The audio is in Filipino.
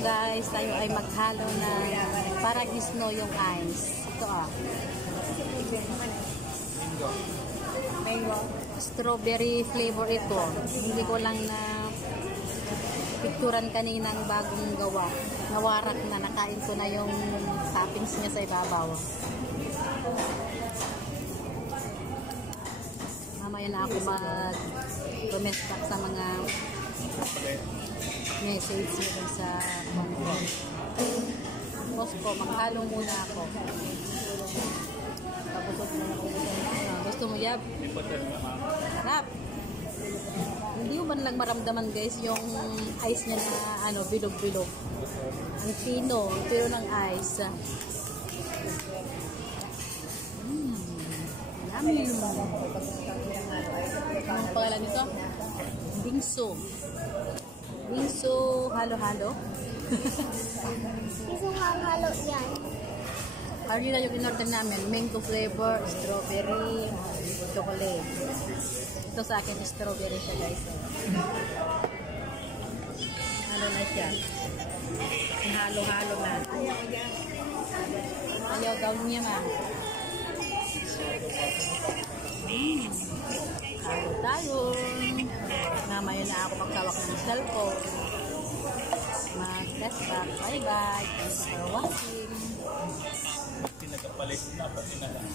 guys, tayo ay maghalo na parang snow yung ice. Ito Mango. Strawberry flavor ito. Hindi ko lang na picturean kaninang bagong gawa. Nawarak na, nakain ko na yung toppings niya sa ibabaw. Mamaya na ako mag-comment back sa mga message nyo sa phone. Tapos po, maghalo muna ako. Tapos gusto mo, Yab? Sarap! Hindi mo man lang maramdaman guys yung ice niya na bilog-bilog. Ang pino ng ice. Yummy! Anong pangalan nito? Bingso. Bingso halo-halo. Bingso halo yan. Ano na yung in-order namin? Mango flavor, strawberry, chocolate. Ito sa akin, strawberry siya guys. Halo na siya. Halo-halo na. Ayaw daw niya ma. Halo tayo. Mamaya na ako magtawak ng cellphone. Mag-test back. Bye-bye. Thanks for watching. Pinagapalit na pati na lang.